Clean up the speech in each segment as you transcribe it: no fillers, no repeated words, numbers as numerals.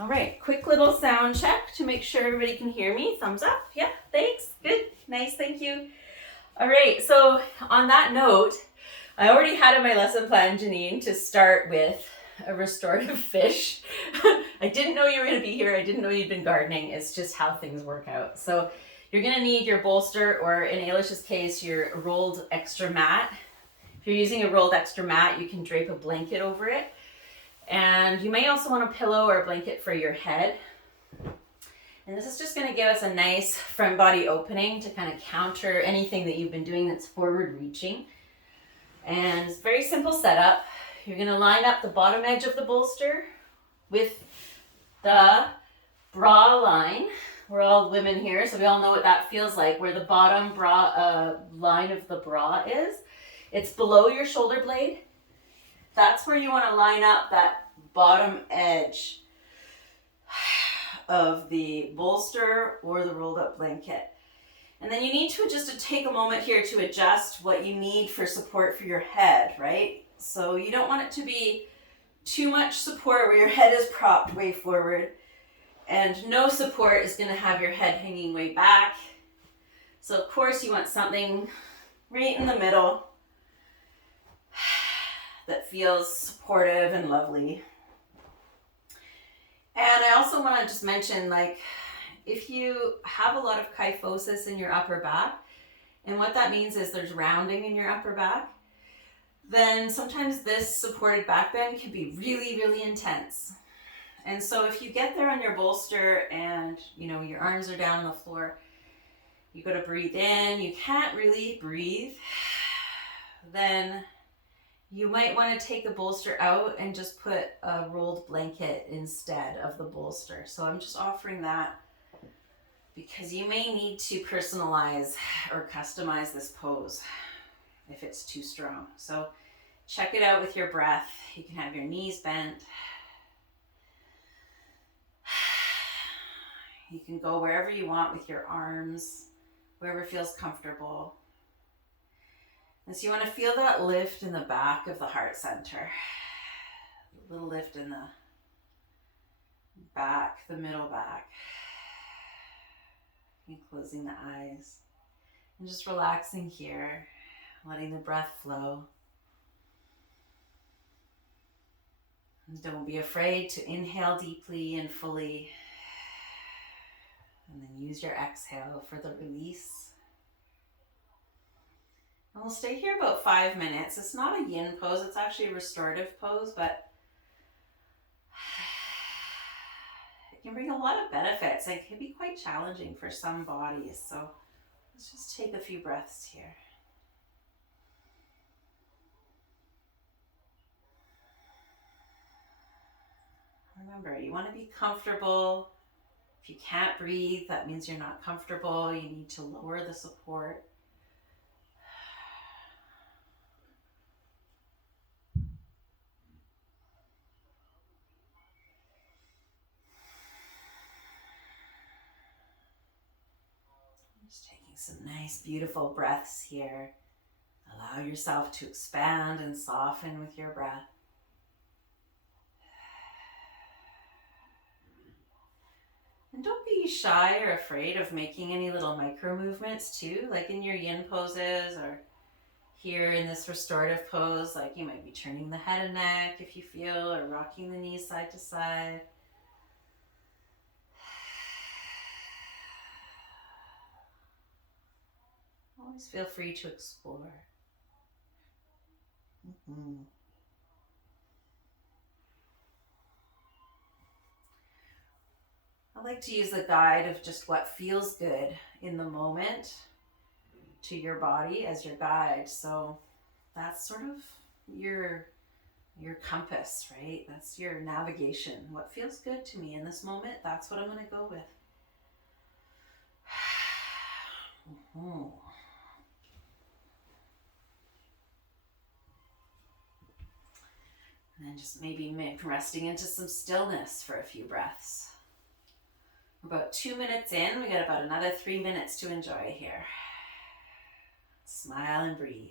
All right, quick little sound check to make sure everybody can hear me. Thumbs up. Yeah, thanks. Good. Nice, thank you. All right, so on that note, I already had in my lesson plan, Janine, to start with a restorative fish. I didn't know you were going to be here. I didn't know you'd been gardening. It's just how things work out. So you're going to need your bolster, or in Ailish's case, your rolled extra mat. If you're using a rolled extra mat, you can drape a blanket over it. And you may also want a pillow or a blanket for your head. And this is just going to give us a nice front body opening to kind of counter anything that you've been doing that's forward reaching. And it's a very simple setup. You're going to line up the bottom edge of the bolster with the bra line. We're all women here, so we all know what that feels like, where the bottom bra line of the bra is. It's below your shoulder blade. That's where you want to line up that bottom edge of the bolster or the rolled up blanket. And then you need to just take a moment here to adjust what you need for support for your head, right? So you don't want it to be too much support where your head is propped way forward, and no support is going to have your head hanging way back. So of course you want something right in the middle that feels supportive and lovely. And I also want to just mention, like, if you have a lot of kyphosis in your upper back, and what that means is there's rounding in your upper back, then sometimes this supported back bend can be really, really intense. And so if you get there on your bolster and, you know, your arms are down on the floor, you got to breathe in, you can't really breathe, then you might want to take the bolster out and just put a rolled blanket instead of the bolster. So I'm just offering that because you may need to personalize or customize this pose if it's too strong. So check it out with your breath. You can have your knees bent. You can go wherever you want with your arms, wherever feels comfortable. And so you want to feel that lift in the back of the heart center. A little lift in the back, the middle back. And closing the eyes. And just relaxing here, letting the breath flow. And don't be afraid to inhale deeply and fully. And then use your exhale for the release. And we'll stay here about 5 minutes. It's not a yin pose, it's actually a restorative pose, but it can bring a lot of benefits. It can be quite challenging for some bodies. So let's just take a few breaths here. Remember, you want to be comfortable. If you can't breathe, that means you're not comfortable. You need to lower the support. Just taking some nice, beautiful breaths here. Allow yourself to expand and soften with your breath. And don't be shy or afraid of making any little micro movements too, like in your yin poses or here in this restorative pose, like you might be turning the head and neck if you feel, or rocking the knees side to side. Always feel free to explore. I like to use the guide of just what feels good in the moment to your body as your guide. So that's sort of your compass, right? That's your navigation. What feels good to me in this moment, that's what I'm going to go with. And then just maybe resting into some stillness for a few breaths. About 2 minutes in, we got about another 3 minutes to enjoy here. Smile and breathe.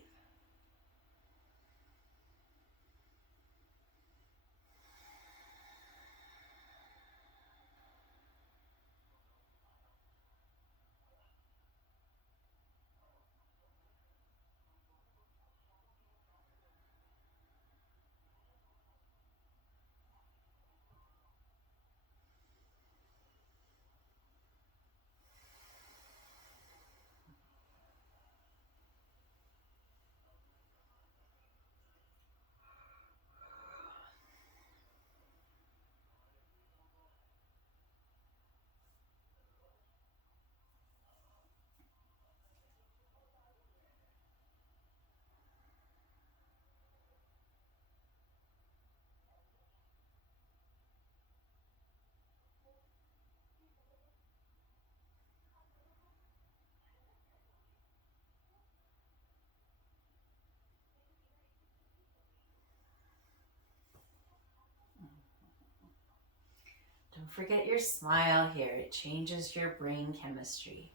Don't forget your smile here. It changes your brain chemistry.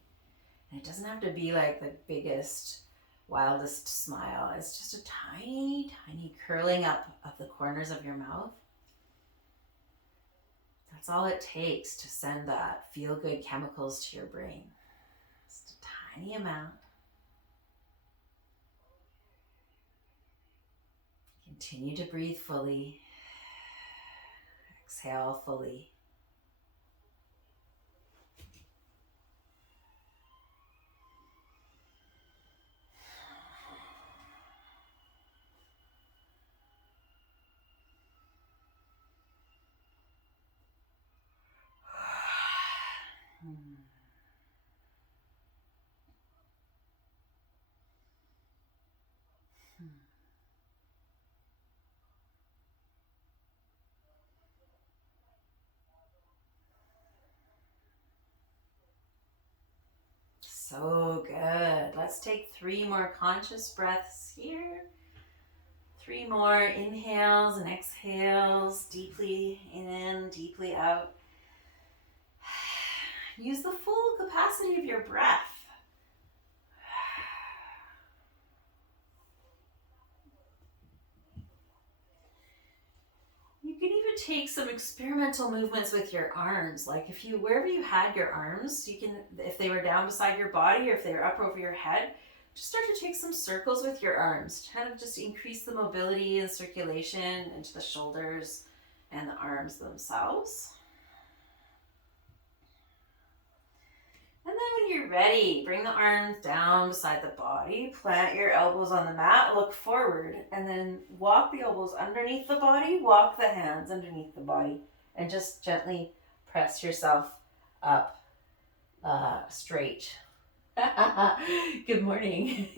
And it doesn't have to be like the biggest, wildest smile. It's just a tiny, tiny curling up of the corners of your mouth. That's all it takes to send that feel-good chemicals to your brain. Just a tiny amount. Continue to breathe fully. Exhale fully. So good. Let's take 3 more conscious breaths here. 3 more inhales and exhales, deeply in, deeply out. Use the full capacity of your breath. You can even take some experimental movements with your arms. Like wherever you had your arms, you can, if they were down beside your body or if they were up over your head, just start to take some circles with your arms. Kind of just increase the mobility and circulation into the shoulders and the arms themselves. And then when you're ready, bring the arms down beside the body, plant your elbows on the mat, look forward, and then walk the elbows underneath the body, walk the hands underneath the body, and just gently press yourself up straight. Good morning.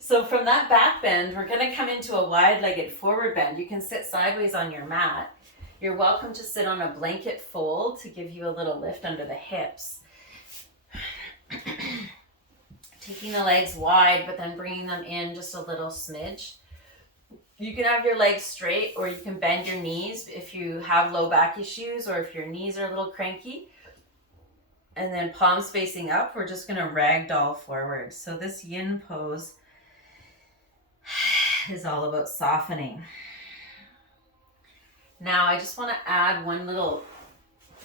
So from that back bend, we're going to come into a wide-legged forward bend. You can sit sideways on your mat. You're welcome to sit on a blanket fold to give you a little lift under the hips. Taking the legs wide, but then bringing them in just a little smidge. You can have your legs straight, or you can bend your knees if you have low back issues or if your knees are a little cranky. And then palms facing up, we're just going to ragdoll forward. So this yin pose is all about softening. Now, I just want to add one little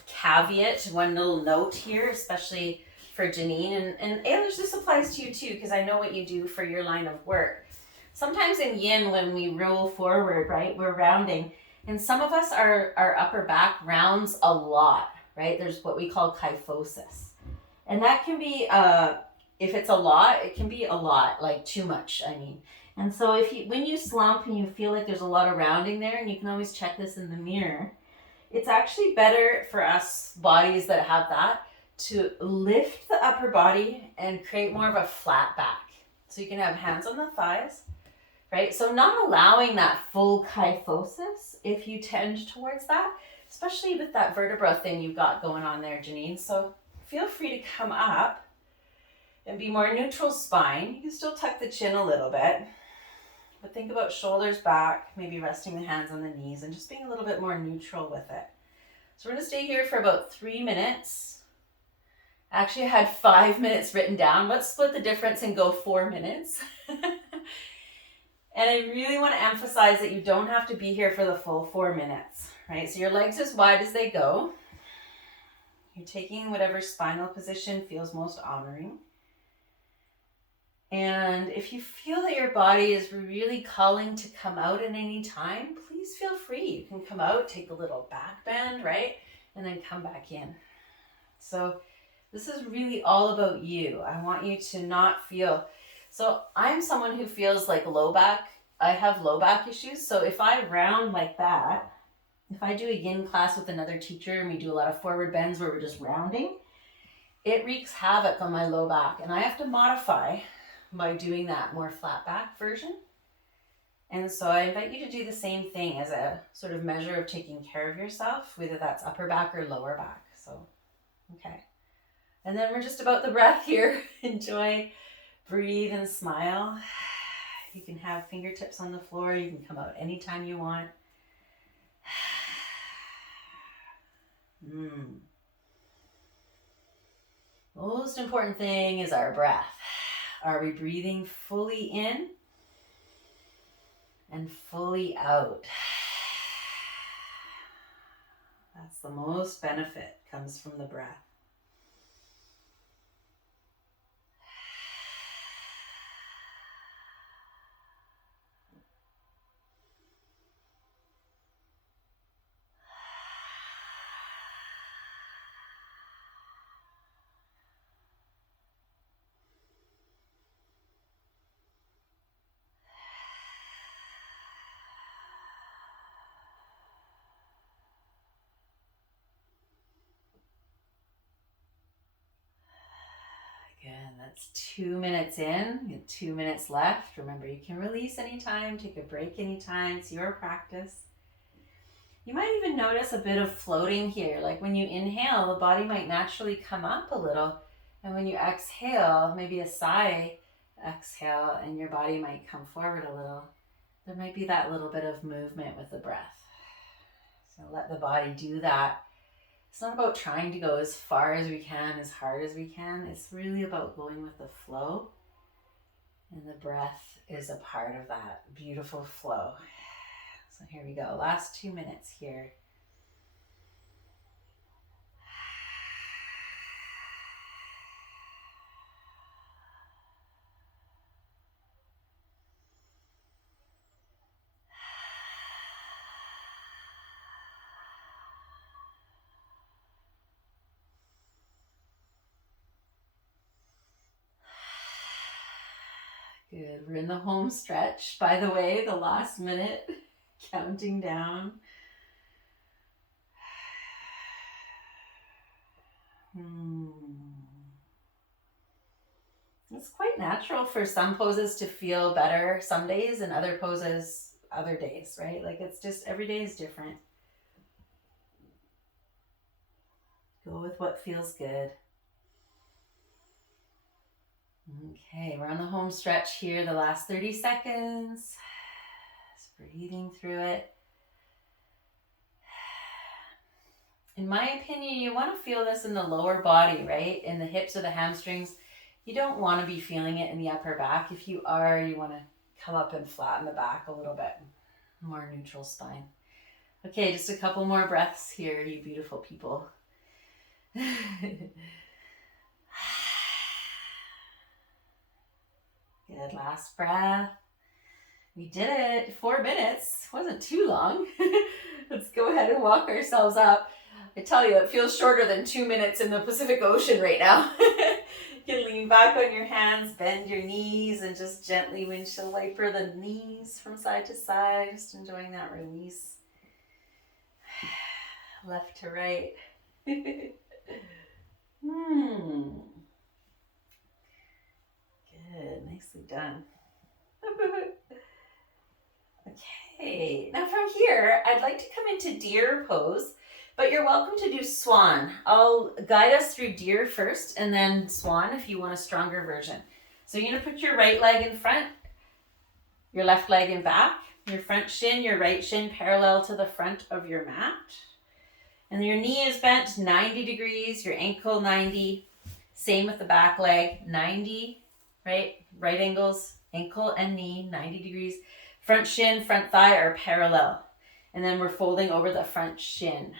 caveat, one little note here, especially for Janine. And Ailish, this applies to you too, because I know what you do for your line of work. Sometimes in yin, when we roll forward, right, we're rounding. And some of us, our upper back rounds a lot, right? There's what we call kyphosis. And that can be, if it's a lot, it can be a lot, like too much, I mean. And so when you slump and you feel like there's a lot of rounding there, and you can always check this in the mirror, it's actually better for us bodies that have that to lift the upper body and create more of a flat back. So you can have hands on the thighs, right? So not allowing that full kyphosis if you tend towards that, especially with that vertebra thing you've got going on there, Janine. So feel free to come up and be more neutral spine. You can still tuck the chin a little bit, but think about shoulders back, maybe resting the hands on the knees and just being a little bit more neutral with it. So we're going to stay here for about 3 minutes. Actually, I had 5 minutes written down. Let's split the difference and go 4 minutes. And I really want to emphasize that you don't have to be here for the full 4 minutes, right? So your legs as wide as they go. You're taking whatever spinal position feels most honoring. And if you feel that your body is really calling to come out at any time, please feel free. You can come out, take a little back bend, right? And then come back in. So this is really all about you. I want you to not feel... So I'm someone who feels like low back. I have low back issues. So if I round like that, if I do a yin class with another teacher and we do a lot of forward bends where we're just rounding, it wreaks havoc on my low back. And I have to modify by doing that more flat back version. And so I invite you to do the same thing as a sort of measure of taking care of yourself, whether that's upper back or lower back. So, okay. And then we're just about the breath here. Enjoy, breathe and smile. You can have fingertips on the floor. You can come out anytime you want. Most important thing is our breath. Are we breathing fully in and fully out? That's the most benefit comes from the breath. Again, that's 2 minutes in, you have 2 minutes left. Remember, you can release anytime, take a break anytime. It's your practice. You might even notice a bit of floating here. Like when you inhale, the body might naturally come up a little. And when you exhale, maybe a sigh exhale, and your body might come forward a little. There might be that little bit of movement with the breath. So let the body do that. It's not about trying to go as far as we can, as hard as we can. It's really about going with the flow. And the breath is a part of that beautiful flow. So here we go. Last 2 minutes here. Good. We're in the home stretch. By the way, the last minute, counting down. It's quite natural for some poses to feel better some days and other poses other days, right? Like it's just every day is different. Go with what feels good. Okay, we're on the home stretch here, the last 30 seconds. Just breathing through it. In my opinion, you want to feel this in the lower body, right? In the hips or the hamstrings. You don't want to be feeling it in the upper back. If you are, you want to come up and flatten the back a little bit. More neutral spine. Okay, just a couple more breaths here, you beautiful people. Good, last breath. We did it, 4 minutes, wasn't too long. Let's go ahead and walk ourselves up. I tell you, it feels shorter than 2 minutes in the Pacific Ocean right now. You can lean back on your hands, bend your knees, and just gently windshield wiper the knees from side to side, just enjoying that release. Left to right. Good, nicely done. Okay, now from here, I'd like to come into deer pose, but you're welcome to do swan. I'll guide us through deer first and then swan if you want a stronger version. So you're gonna put your right leg in front, your left leg in back, your front shin, your right shin parallel to the front of your mat. And your knee is bent 90 degrees, your ankle 90. Same with the back leg, 90, right? Right angles, ankle and knee, 90 degrees. Front shin, front thigh are parallel. And then we're folding over the front shin.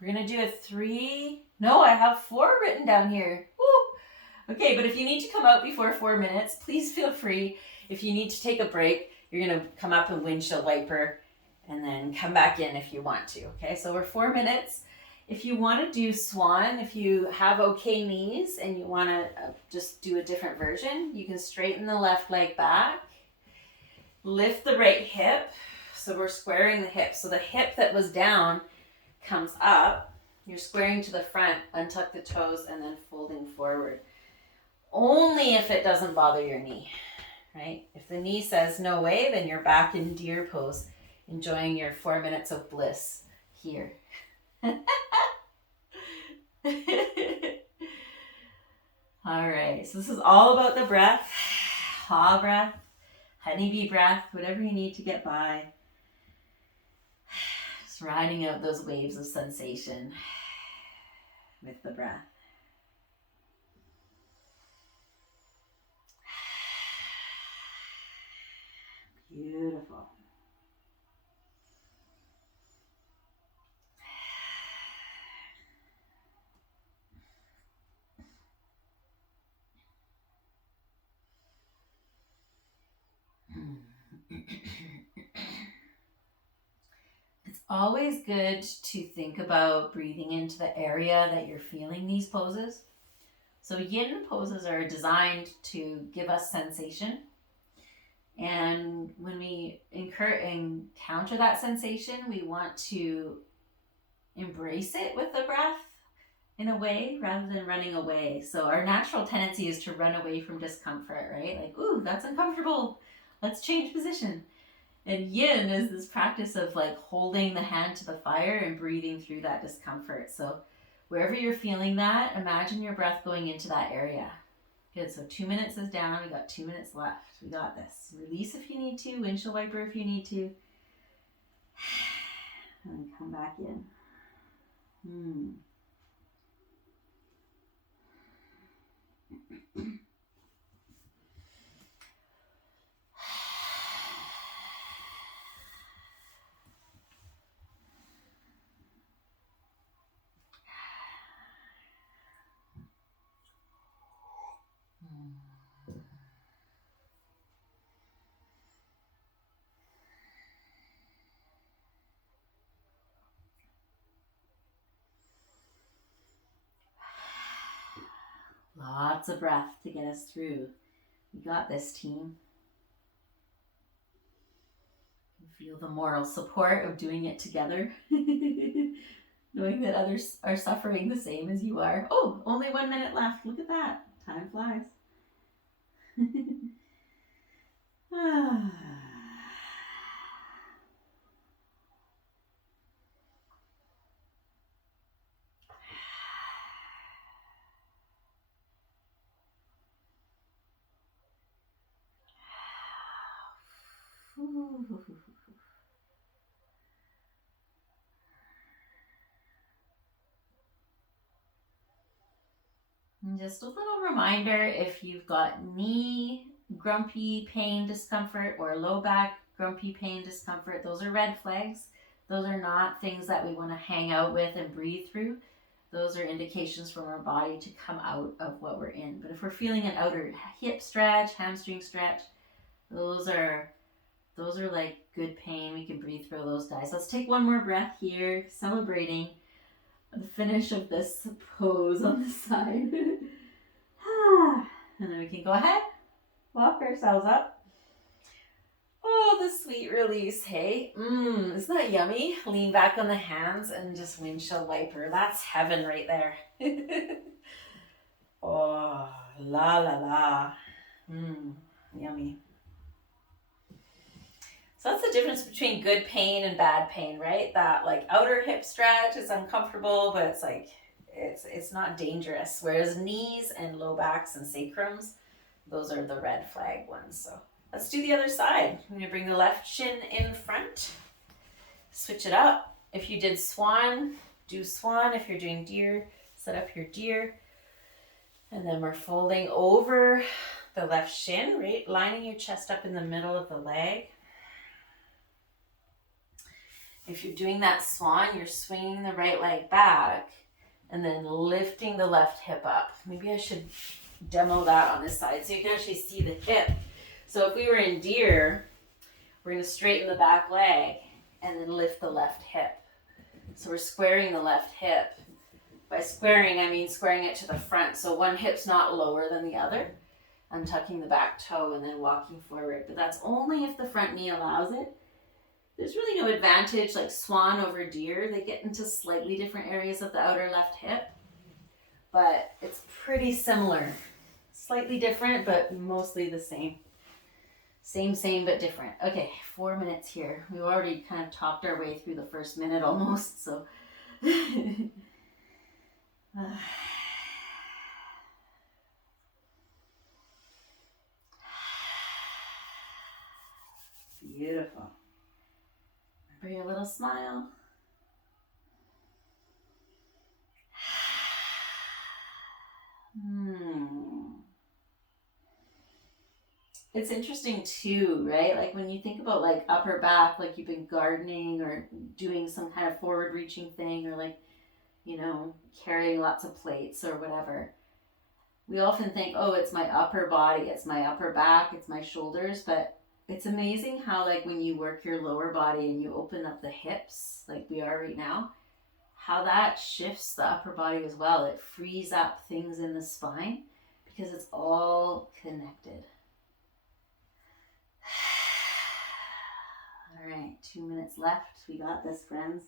We're gonna do a 3. No, I have 4 written down here. Woo! Okay, but if you need to come out before 4 minutes, please feel free. If you need to take a break, you're gonna come up and windshield wiper and then come back in if you want to. Okay, so we're 4 minutes. If you want to do swan, if you have okay knees and you want to just do a different version, you can straighten the left leg back, lift the right hip. So we're squaring the hip. So the hip that was down comes up. You're squaring to the front, untuck the toes, and then folding forward. Only if it doesn't bother your knee, right? If the knee says no way, then you're back in deer pose, enjoying your 4 minutes of bliss here. All right, so this is all about the breath. Ha breath, honeybee breath, whatever you need to get by. Just riding out those waves of sensation. with the breath. Beautiful. It's always good to think about breathing into the area that you're feeling these poses. So yin poses are designed to give us sensation. And when we encounter that sensation, we want to embrace it with the breath in a way rather than running away. So our natural tendency is to run away from discomfort, right? Like, ooh, that's uncomfortable. Let's change position. And yin is this practice of like holding the hand to the fire and breathing through that discomfort. So wherever you're feeling that, imagine your breath going into that area. Good, so 2 minutes is down, we got 2 minutes left. We got this. Release if you need to, windshield wiper if you need to. And come back in. Lots of breath to get us through. We got this, team. Feel the moral support of doing it together. Knowing that others are suffering the same as you are. Oh, only 1 minute left. Look at that. Time flies. And just a little reminder, if you've got knee grumpy pain discomfort or low back grumpy pain discomfort, those are red flags. Those are not things that we want to hang out with and breathe through. Those are indications from our body to come out of what we're in. But if we're feeling an outer hip stretch, hamstring stretch, those are like good pain. We can breathe through those guys. Let's take one more breath here, celebrating the finish of this pose on the side. And then we can go ahead, walk ourselves up. Oh, the sweet release, hey? Isn't that yummy? Lean back on the hands and just windshield wiper. That's heaven right there. Oh, la la la. Yummy. So that's the difference between good pain and bad pain, right? That like outer hip stretch is uncomfortable, but it's like, it's not dangerous. Whereas knees and low backs and sacrums, those are the red flag ones. So let's do the other side. I'm gonna bring the left shin in front. Switch it up. If you did swan, do swan. If you're doing deer, set up your deer. And then we're folding over the left shin, right? Lining your chest up in the middle of the leg. If you're doing that swan, you're swinging the right leg back and then lifting the left hip up. Maybe I should demo that on this side so you can actually see the hip. So if we were in deer, we're going to straighten the back leg and then lift the left hip. So we're squaring the left hip. By squaring, I mean squaring it to the front. So one hip's not lower than the other. I'm tucking the back toe and then walking forward. But that's only if the front knee allows it. There's really no advantage like swan over deer. They get into slightly different areas of the outer left hip, but it's pretty similar. Slightly different, but mostly the same. Same, but different. Okay, 4 minutes here. We've already kind of talked our way through the first minute almost, so. Beautiful. Remember your little smile. It's interesting too, right? Like when you think about like upper back, like you've been gardening or doing some kind of forward reaching thing, or like, carrying lots of plates or whatever. We often think, oh, it's my upper body, it's my upper back, it's my shoulders, but it's amazing how like when you work your lower body and you open up the hips like we are right now, how that shifts the upper body as well. It frees up things in the spine because it's all connected. All right, 2 minutes left. We got this, friends.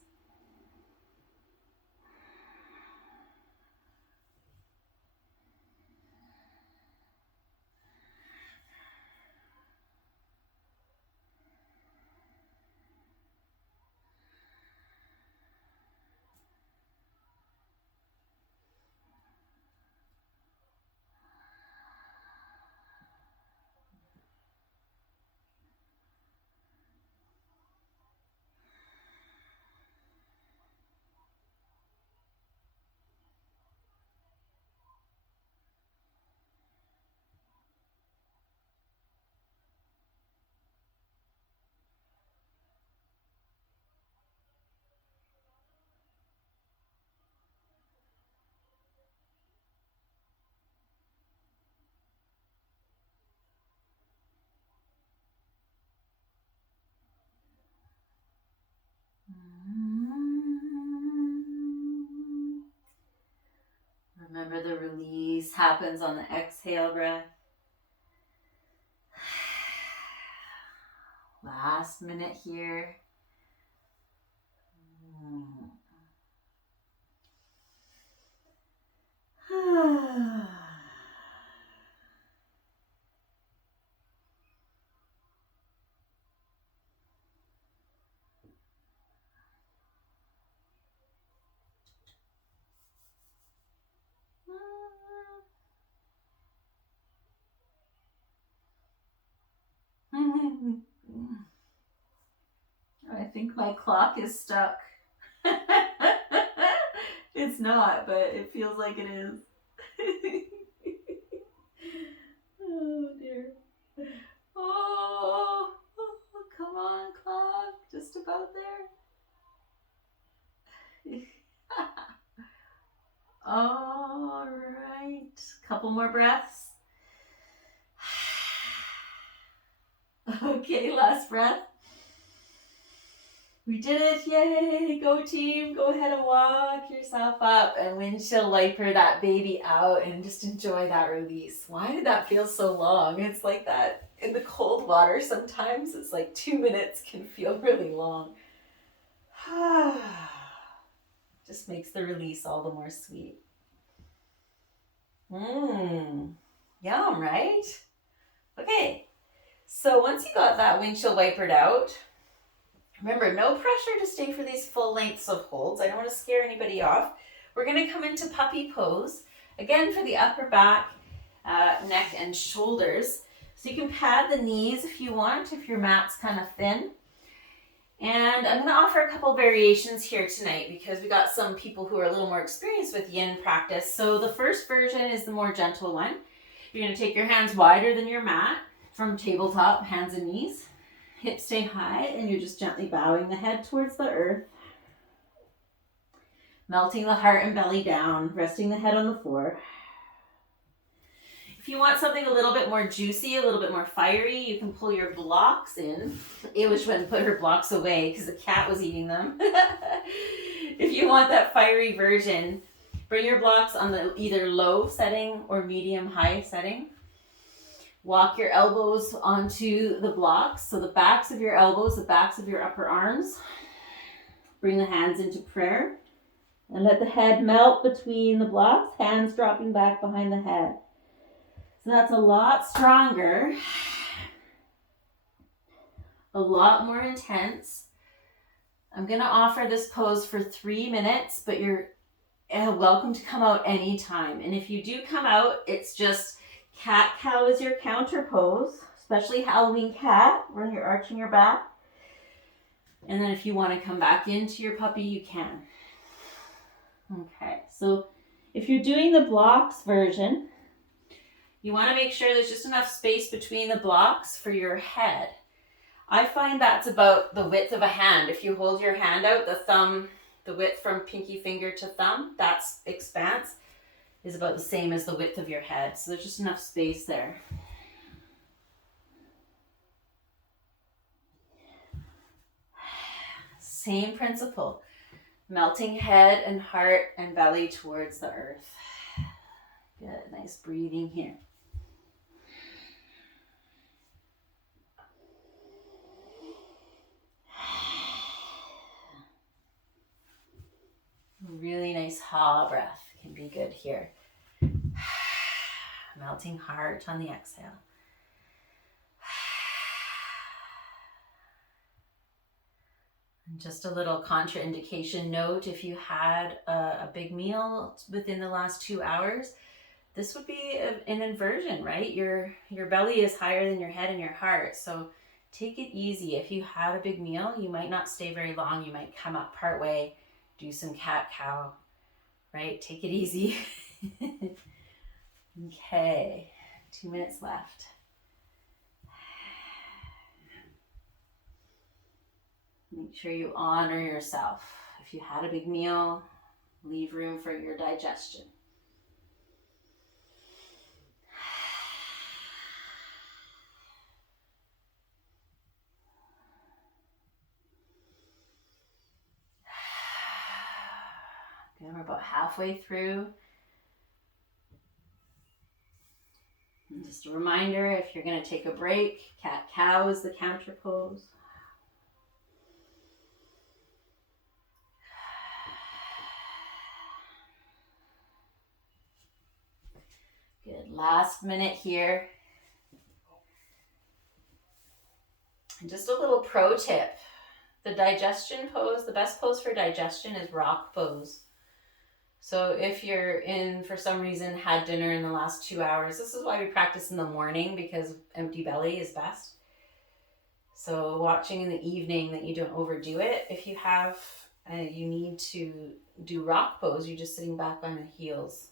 Remember, the release happens on the exhale breath. Last minute here. I think my clock is stuck. It's not, but it feels like it is. Oh dear. Oh, come on, clock. Just about there. All right. Couple more breaths. Okay, last breath. We did it, yay, go team, go ahead and walk yourself up and windshield wiper that baby out and just enjoy that release. Why did that feel so long? It's like that in the cold water sometimes, it's like 2 minutes can feel really long. Just makes the release all the more sweet. Yum, right? Okay, so once you got that windshield wipered out, remember, no pressure to stay for these full lengths of holds. I don't want to scare anybody off. We're going to come into puppy pose. Again, for the upper back, neck, and shoulders. So you can pad the knees if you want, if your mat's kind of thin. And I'm going to offer a couple variations here tonight because we got some people who are a little more experienced with yin practice. So the first version is the more gentle one. You're going to take your hands wider than your mat from tabletop, hands and knees. Hips stay high, and you're just gently bowing the head towards the earth. Melting the heart and belly down, resting the head on the floor. If you want something a little bit more juicy, a little bit more fiery, you can pull your blocks in. Ailish went and put her blocks away because the cat was eating them. If you want that fiery version, bring your blocks on the either low setting or medium-high setting. Walk your elbows onto the blocks, so the backs of your elbows, the backs of your upper arms. Bring the hands into prayer and let the head melt between the blocks, hands dropping back behind the head. So that's a lot stronger, a lot more intense. I'm going to offer this pose for 3 minutes, but you're welcome to come out anytime. And if you do come out, it's just cat-cow is your counter pose, especially Halloween cat, when you're arching your back. And then if you want to come back into your puppy, you can. Okay, so if you're doing the blocks version, You want to make sure there's just enough space between the blocks for your head. I find that's about the width of a hand. If you hold your hand out, the thumb, the width from pinky finger to thumb, that's expanse, is about the same as the width of your head. So there's just enough space there. Same principle. Melting head and heart and belly towards the earth. Good, nice breathing here. Really nice ha breath can be good here. Melting heart on the exhale. And just a little contraindication note, if you had a big meal within the last 2 hours, this would be an inversion, right? Your belly is higher than your head and your heart. So take it easy. If you had a big meal, you might not stay very long. You might come up part way, do some cat-cow, right? Take it easy. Okay, 2 minutes left. Make sure you honor yourself. If you had a big meal, leave room for your digestion. Okay, we're about halfway through. And just a reminder, if you're going to take a break, cat-cow is the counter pose. Good, last minute here. And just a little pro tip. The digestion pose, the best pose for digestion is rock pose. So if you're for some reason, had dinner in the last 2 hours, this is why we practice in the morning, because empty belly is best. So watching in the evening that you don't overdo it. If you have, you need to do rock pose, you're just sitting back on the heels.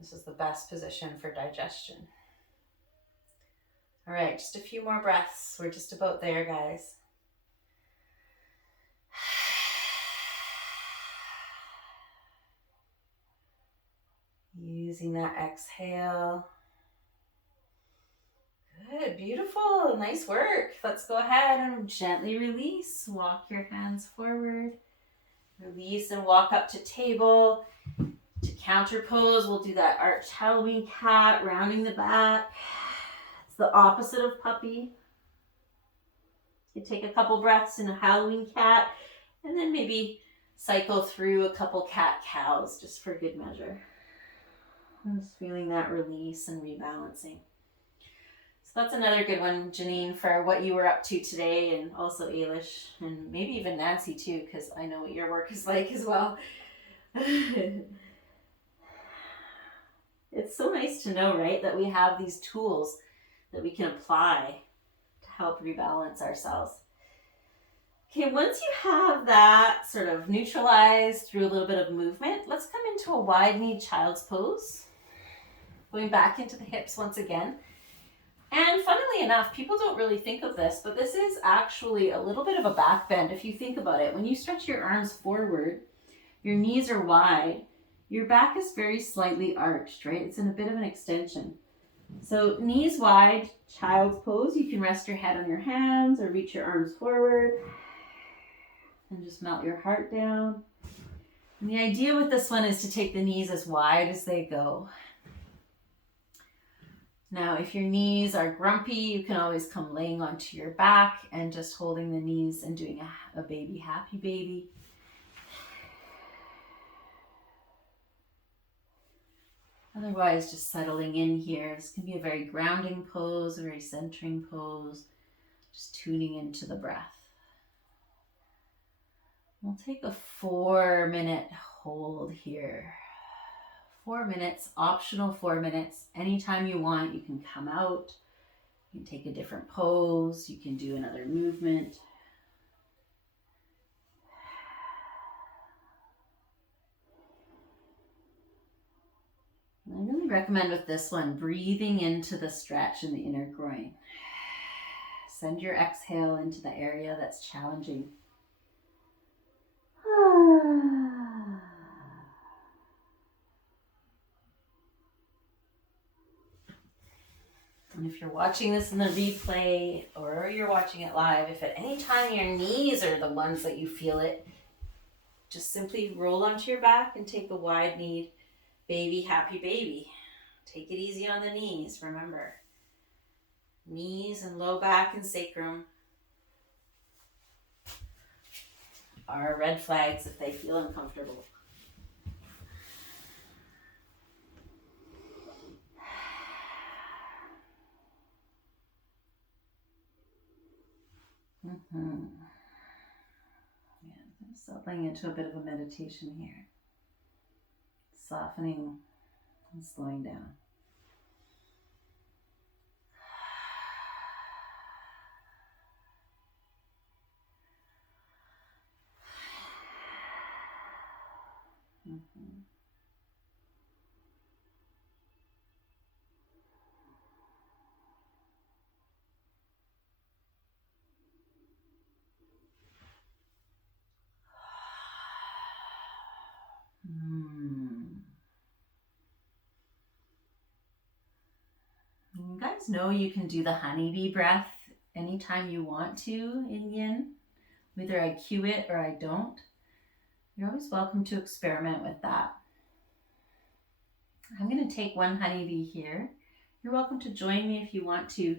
This is the best position for digestion. All right, just a few more breaths. We're just about there, guys. Using that exhale. Good, beautiful, nice work. Let's go ahead and gently release. Walk your hands forward. Release and walk up to table. To counter pose, we'll do that arched Halloween cat, rounding the back. It's the opposite of puppy. You take a couple breaths in a Halloween cat, and then maybe cycle through a couple cat-cows just for good measure. I'm just feeling that release and rebalancing. So that's another good one, Janine, for what you were up to today, and also Ailish, and maybe even Nancy too, because I know what your work is like as well. It's so nice to know, right, that we have these tools that we can apply to help rebalance ourselves. Okay, once you have that sort of neutralized through a little bit of movement, let's come into a wide-kneed child's pose. Going back into the hips once again. And funnily enough, people don't really think of this, but this is actually a little bit of a back bend if you think about it. When you stretch your arms forward, your knees are wide, your back is very slightly arched, right? It's in a bit of an extension. So knees wide, child's pose. You can rest your head on your hands or reach your arms forward and just melt your heart down. And the idea with this one is to take the knees as wide as they go. Now, if your knees are grumpy, you can always come laying onto your back and just holding the knees and doing a baby, happy baby. Otherwise, just settling in here. This can be a very grounding pose, a very centering pose, just tuning into the breath. We'll take a 4-minute hold here. 4 minutes, optional 4 minutes. Anytime you want, you can come out. You can take a different pose. You can do another movement. And I really recommend with this one, breathing into the stretch in the inner groin. Send your exhale into the area that's challenging. And if you're watching this in the replay or you're watching it live, if at any time your knees are the ones that you feel it, just simply roll onto your back and take a wide kneed baby, happy baby. Take it easy on the knees, remember. Knees and low back and sacrum are red flags if they feel uncomfortable. Settling into a bit of a meditation here. Softening and slowing down. You guys know you can do the honeybee breath anytime you want to in yin. Whether I cue it or I don't. You're always welcome to experiment with that. I'm going to take one honeybee here. You're welcome to join me if you want to.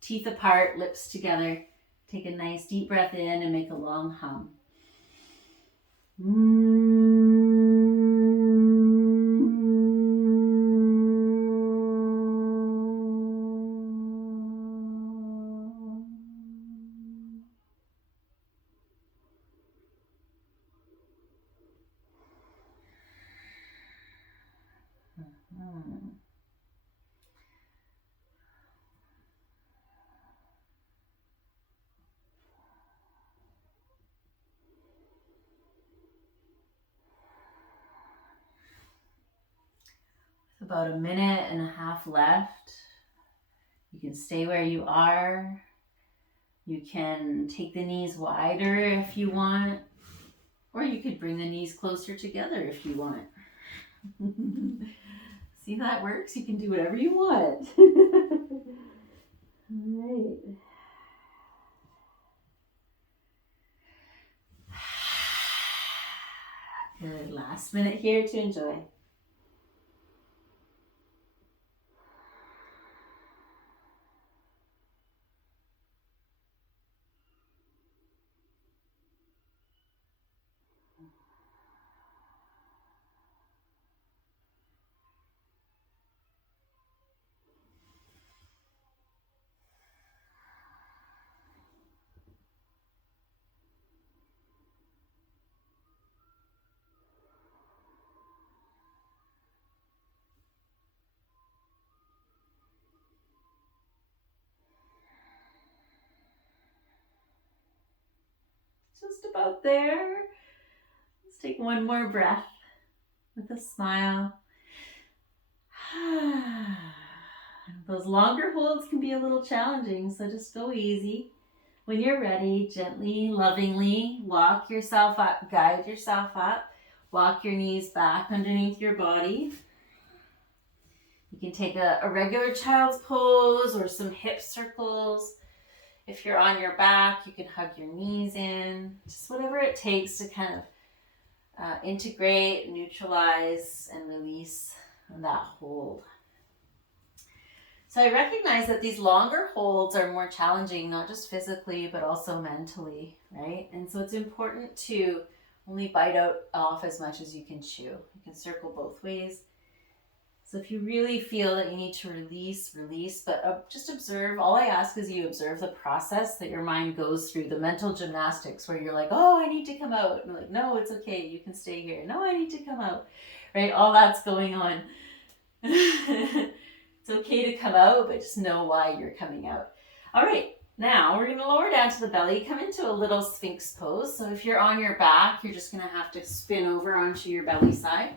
Teeth apart, lips together. Take a nice deep breath in and make a long hum. About a minute and a half left. You can stay where you are. You can take the knees wider if you want, or you could bring the knees closer together if you want. See how that works? You can do whatever you want. All right. Good. Last minute here to enjoy. Just about there. Let's take one more breath with a smile. Those longer holds can be a little challenging, so just go easy. When you're ready, gently, lovingly walk yourself up, guide yourself up. Walk your knees back underneath your body. You can take a regular child's pose or some hip circles. If you're on your back, you can hug your knees in. Just whatever it takes to kind of integrate, neutralize, and release that hold. So I recognize that these longer holds are more challenging, not just physically, but also mentally, right? And so it's important to only bite off as much as you can chew. You can circle both ways. So if you really feel that you need to release, but just observe. All I ask is you observe the process that your mind goes through, the mental gymnastics where you're like, oh, I need to come out. And you're like, no, it's okay. You can stay here. No, I need to come out, right? All that's going on. It's okay to come out, but just know why you're coming out. All right, now we're going to lower down to the belly, come into a little Sphinx pose. So if you're on your back, you're just going to have to spin over onto your belly side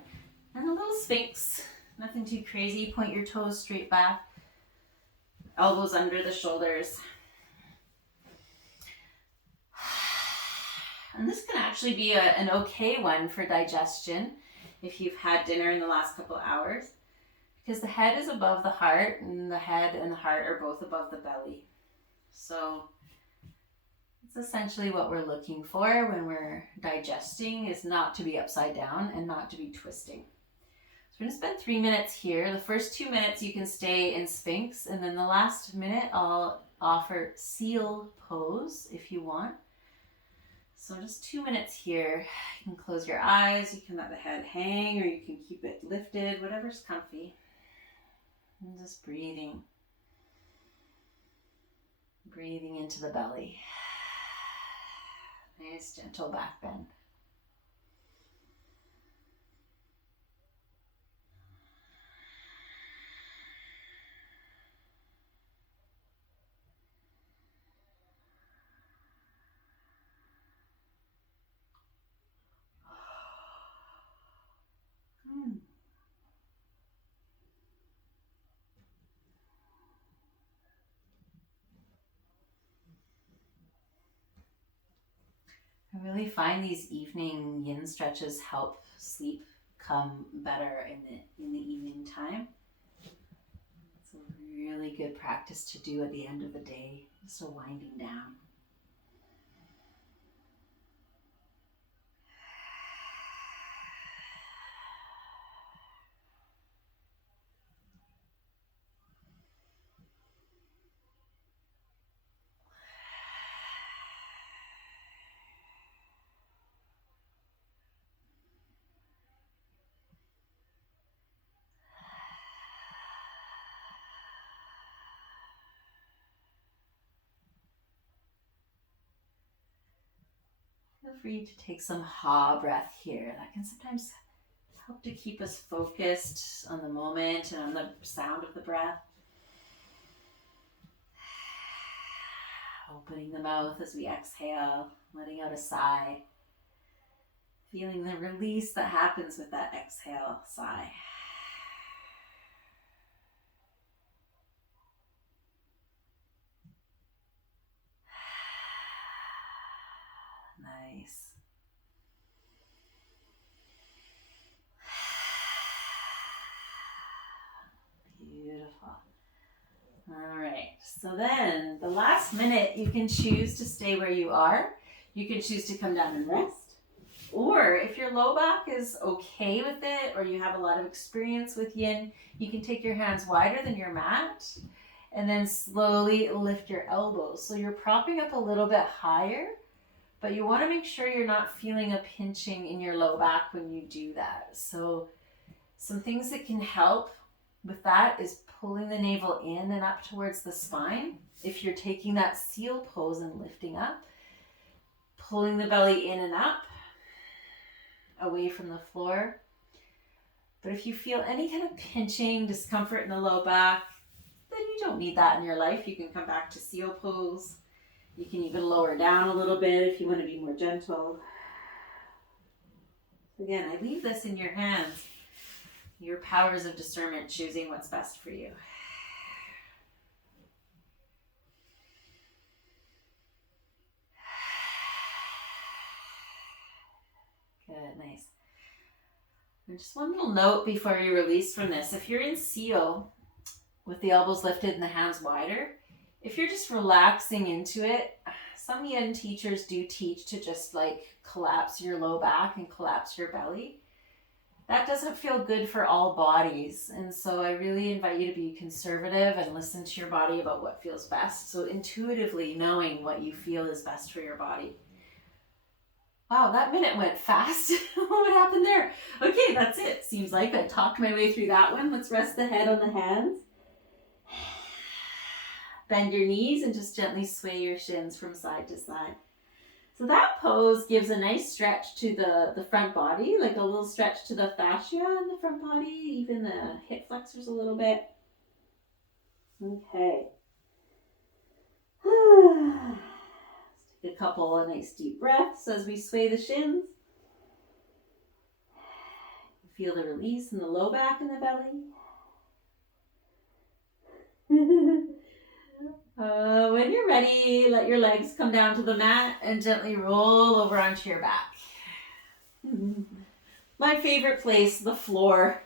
and a little Sphinx. Nothing too crazy. Point your toes straight back. Elbows under the shoulders. And this can actually be an okay one for digestion if you've had dinner in the last couple of hours, because the head is above the heart and the head and the heart are both above the belly. So it's essentially what we're looking for when we're digesting, is not to be upside down and not to be twisting. So we're going to spend 3 minutes here. The first 2 minutes you can stay in Sphinx, and then the last minute I'll offer seal pose if you want. So just 2 minutes here. You can close your eyes, you can let the head hang, or you can keep it lifted, whatever's comfy. And just breathing. Breathing into the belly. Nice gentle back bend. I really find these evening yin stretches help sleep come better in the evening time. It's a really good practice to do at the end of the day, just a winding down. Feel free to take some ha breath here. That can sometimes help to keep us focused on the moment and on the sound of the breath. Opening the mouth as we exhale, letting out a sigh. Feeling the release that happens with that exhale sigh. Nice. Beautiful. All right, so then the last minute you can choose to stay where you are. You can choose to come down and rest. Or if your low back is okay with it, or you have a lot of experience with yin, you can take your hands wider than your mat and then slowly lift your elbows. So you're propping up a little bit higher, but you want to make sure you're not feeling a pinching in your low back when you do that. So some things that can help with that is pulling the navel in and up towards the spine. If you're taking that seal pose and lifting up, pulling the belly in and up, away from the floor. But if you feel any kind of pinching, discomfort in the low back, then you don't need that in your life. You can come back to seal pose. You can even lower down a little bit if you want to be more gentle. Again, I leave this in your hands. Your powers of discernment, choosing what's best for you. Good, nice. And just one little note before you release from this. If you're in seal with the elbows lifted and the hands wider, if you're just relaxing into it, some yin teachers do teach to just like collapse your low back and collapse your belly. That doesn't feel good for all bodies. And so I really invite you to be conservative and listen to your body about what feels best. So intuitively knowing what you feel is best for your body. Wow, that minute went fast. What happened there? Okay, that's it. Seems like I talked my way through that one. Let's rest the head on the hands. Bend your knees and just gently sway your shins from side to side. So that pose gives a nice stretch to the front body, like a little stretch to the fascia in the front body, even the hip flexors a little bit. Okay. Let's take a couple of nice deep breaths as we sway the shins. Feel the release in the low back and the belly. When you're ready, let your legs come down to the mat and gently roll over onto your back. My favorite place, the floor.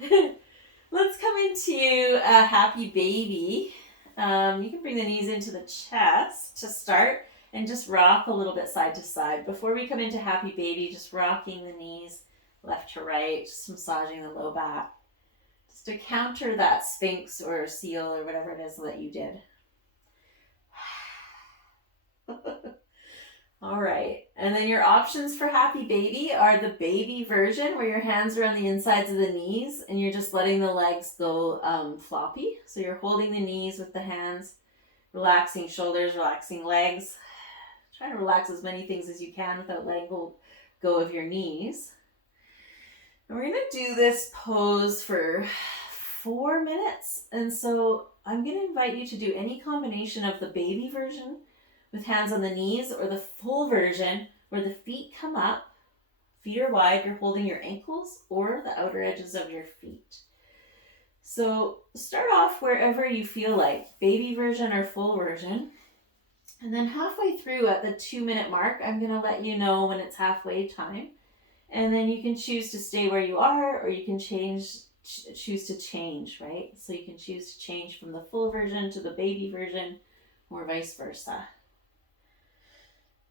Let's come into a happy baby. You can bring the knees into the chest to start and just rock a little bit side to side. Before we come into happy baby, just rocking the knees left to right, just massaging the low back. Just to counter that sphinx or seal or whatever it is that you did. All right, and then your options for happy baby are the baby version where your hands are on the insides of the knees and you're just letting the legs go floppy. So you're holding the knees with the hands, relaxing shoulders, relaxing legs. Try to relax as many things as you can without letting go of your knees. And we're going to do this pose for 4 minutes. And so I'm going to invite you to do any combination of the baby version with hands on the knees or the full version where the feet come up, feet are wide, you're holding your ankles or the outer edges of your feet. So start off wherever you feel like, baby version or full version. And then halfway through at the 2-minute mark, I'm going to let you know when it's halfway time. And then you can choose to stay where you are or you can choose to change, right? So you can choose to change from the full version to the baby version or vice versa.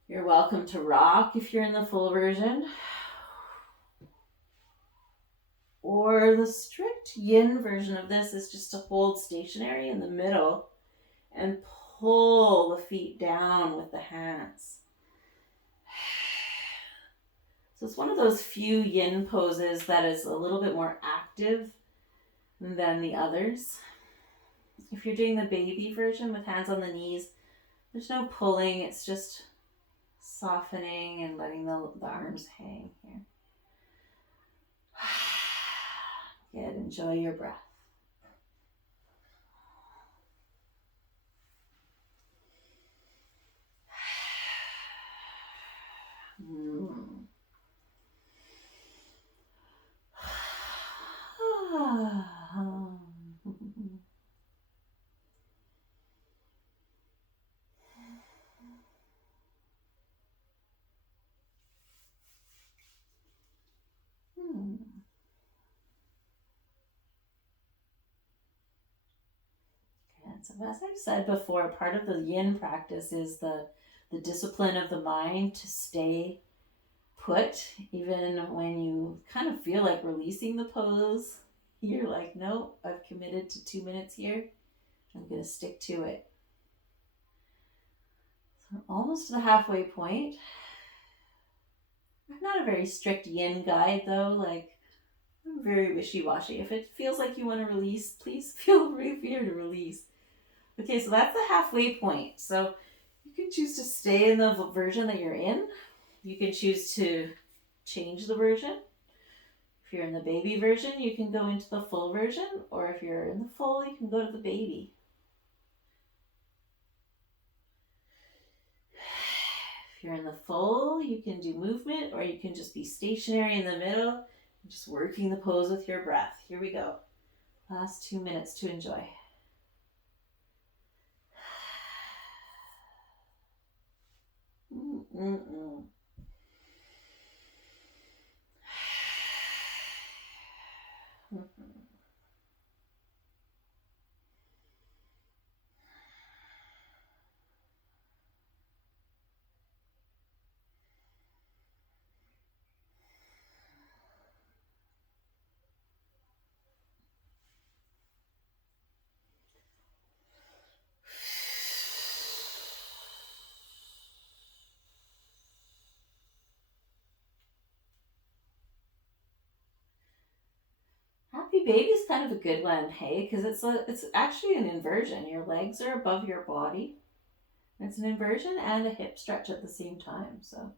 You're welcome to rock if you're in the full version. Or the strict yin version of this is just to hold stationary in the middle and pull the feet down with the hands. So it's one of those few yin poses that is a little bit more active than the others. If you're doing the baby version with hands on the knees, there's no pulling, it's just softening and letting the arms hang here. Good, enjoy your breath. So as I've said before, part of the yin practice is the discipline of the mind to stay put, even when you kind of feel like releasing the pose. You're like, no, I've committed to 2 minutes here. I'm going to stick to it. So I'm almost to the halfway point. I'm not a very strict yin guide though, like I'm very wishy-washy. If it feels like you want to release, please feel free to release. Okay, so that's the halfway point. So you can choose to stay in the version that you're in. You can choose to change the version. If you're in the baby version, you can go into the full version, or if you're in the full, you can go to the baby. If you're in the full, you can do movement, or you can just be stationary in the middle, just working the pose with your breath. Here we go. Last 2 minutes to enjoy. Happy baby is kind of a good one, hey, because it's actually an inversion. Your legs are above your body. It's an inversion and a hip stretch at the same time. So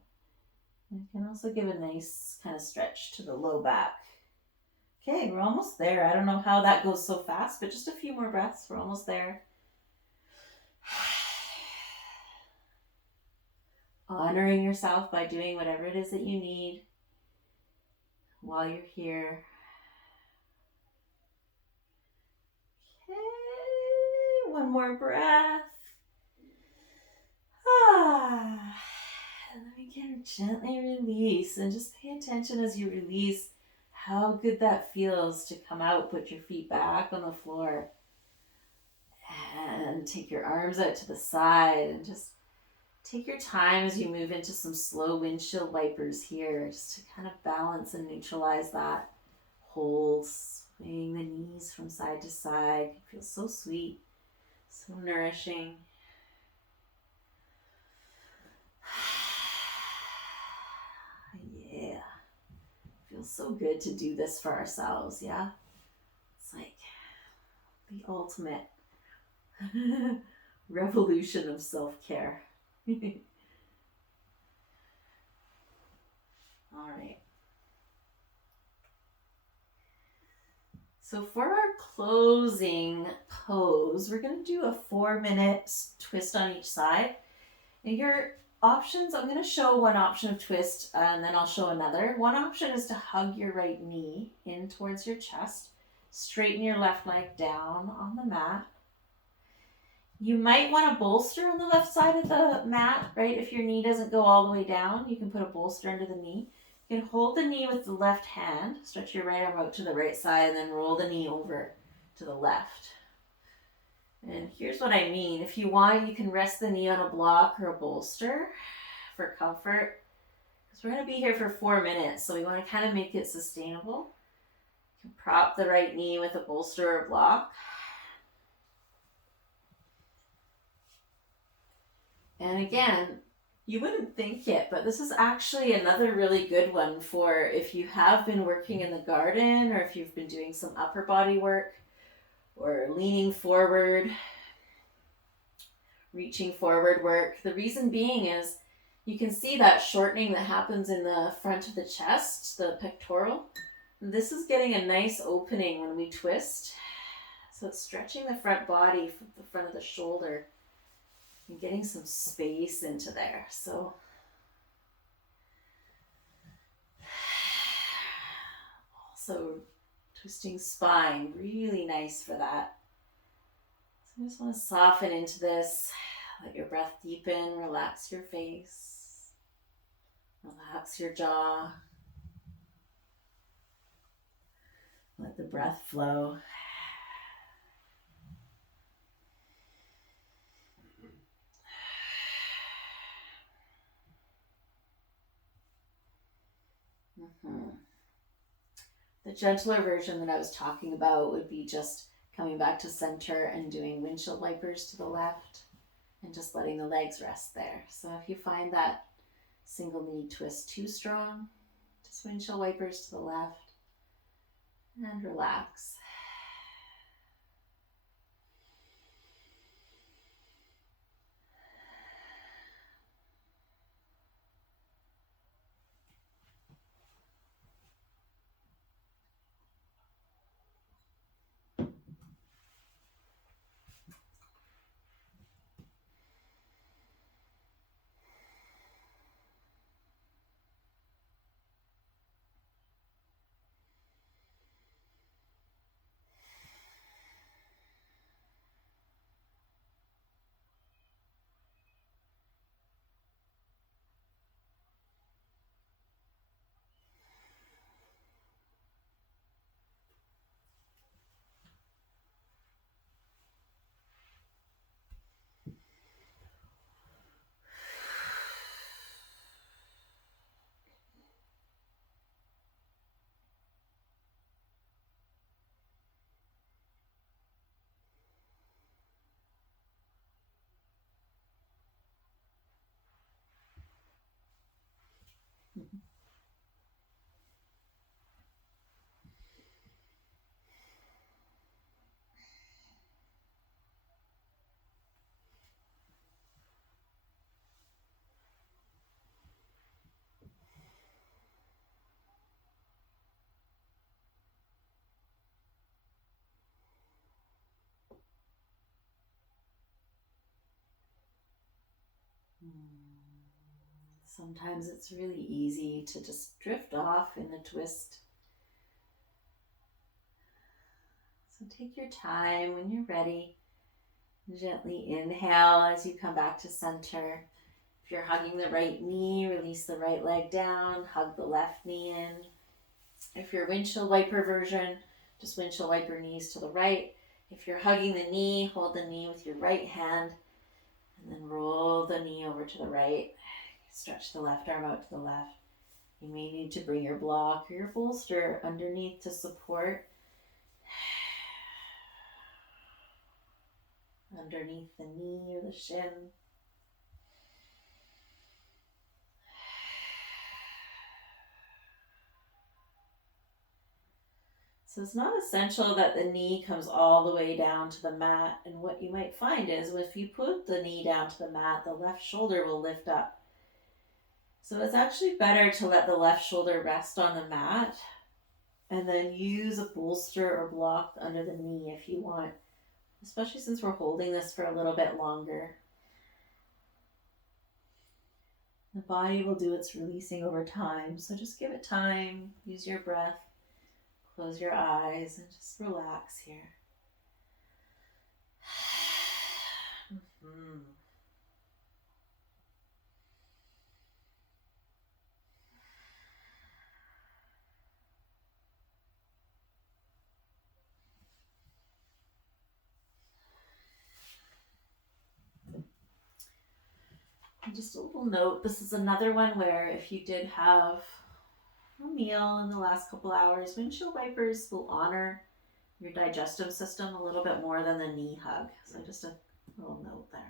you can also give a nice kind of stretch to the low back. Okay, we're almost there. I don't know how that goes so fast, but just a few more breaths. We're almost there. Honoring yourself by doing whatever it is that you need. while you're here. Okay, one more breath. And then we can gently release, and just pay attention as you release how good that feels to come out. Put your feet back on the floor and take your arms out to the side, and just take your time as you move into some slow windshield wipers here, just to kind of balance and neutralize that. Hold, swaying the knees from side to side. It feels so sweet, so nourishing. Yeah. Feels so good to do this for ourselves, yeah? It's like the ultimate revolution of self-care. All right. So for our closing pose, we're going to do a 4-minute twist on each side. And your options, I'm going to show one option of twist and then I'll show another. One option is to hug your right knee in towards your chest. Straighten your left leg down on the mat. You might want a bolster on the left side of the mat, right? If your knee doesn't go all the way down, you can put a bolster under the knee. You can hold the knee with the left hand, stretch your right arm out to the right side, and then roll the knee over to the left. And here's what I mean. If you want, you can rest the knee on a block or a bolster for comfort. Because we're going to be here for 4 minutes, so we want to kind of make it sustainable. You can prop the right knee with a bolster or a block. And again, you wouldn't think it, but this is actually another really good one for if you have been working in the garden, or if you've been doing some upper body work, or leaning forward, reaching forward work. The reason being is you can see that shortening that happens in the front of the chest, the pectoral. This is getting a nice opening when we twist. So it's stretching the front body from the front of the shoulder and getting some space into there. So also twisting spine, really nice for that. So I just want to soften into this. Let your breath deepen, relax your face, relax your jaw. Let the breath flow. The gentler version that I was talking about would be just coming back to center and doing windshield wipers to the left and just letting the legs rest there. So if you find that single knee twist too strong, just windshield wipers to the left and relax. Sometimes it's really easy to just drift off in a twist. So take your time. When you're ready, gently inhale as you come back to center. If you're hugging the right knee, release the right leg down, hug the left knee in. If you're windshield wiper version, just windshield wiper knees to the right. If you're hugging the knee, hold the knee with your right hand and then roll the knee over to the right. Stretch the left arm out to the left. You may need to bring your block or your bolster underneath to support. Underneath the knee or the shin. So it's not essential that the knee comes all the way down to the mat. And what you might find is if you put the knee down to the mat, the left shoulder will lift up. So it's actually better to let the left shoulder rest on the mat and then use a bolster or block under the knee if you want, especially since we're holding this for a little bit longer. The body will do its releasing over time, so just give it time, use your breath, close your eyes, and just relax here. And just a little note, this is another one where if you did have a meal in the last couple hours, windshield wipers will honor your digestive system a little bit more than the knee hug. So just a little note there.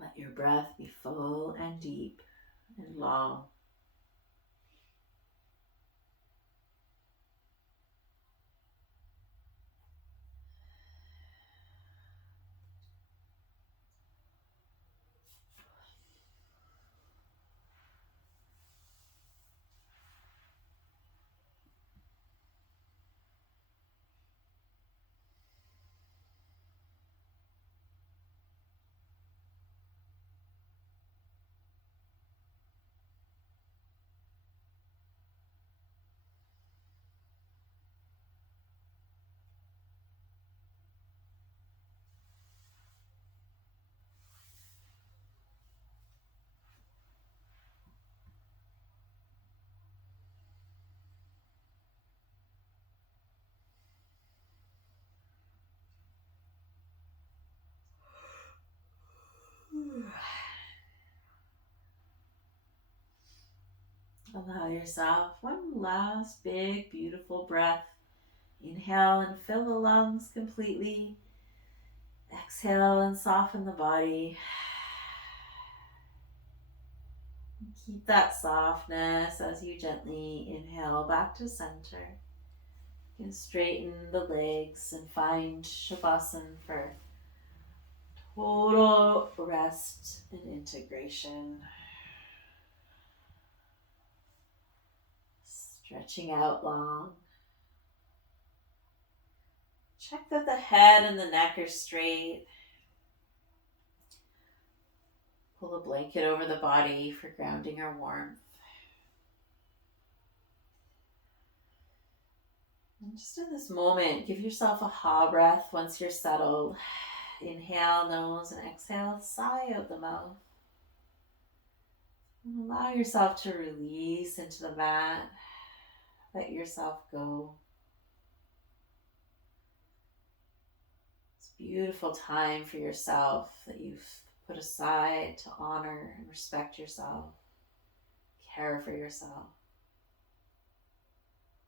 Let your breath be full and deep and long. Allow yourself one last big, beautiful breath. Inhale and fill the lungs completely. Exhale and soften the body. Keep that softness as you gently inhale back to center. You can straighten the legs and find Shavasana for total rest and integration. Stretching out long. Check that the head and the neck are straight. Pull a blanket over the body for grounding or warmth. And just in this moment, give yourself a ha breath once you're settled. Inhale, nose, and exhale, sigh out the mouth. And allow yourself to release into the mat. Let yourself go. Beautiful time for yourself that you've put aside to honor and respect yourself, care for yourself.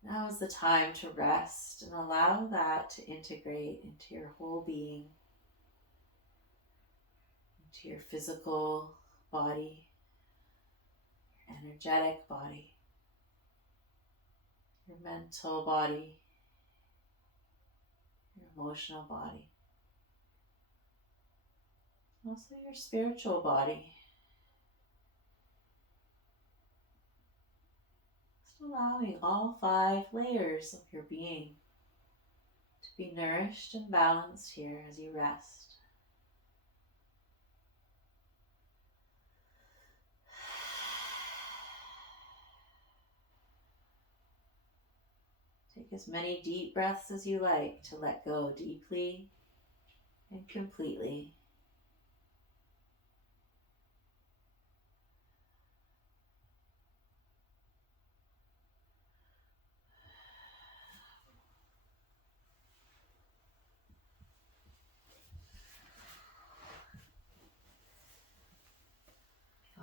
Now is the time to rest and allow that to integrate into your whole being, into your physical body, your energetic body, your mental body, your emotional body, also your spiritual body. Just allowing all 5 layers of your being to be nourished and balanced here as you rest. Take as many deep breaths as you like to let go deeply and completely.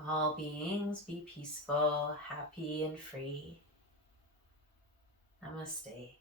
All beings be peaceful, happy, and free. Namaste.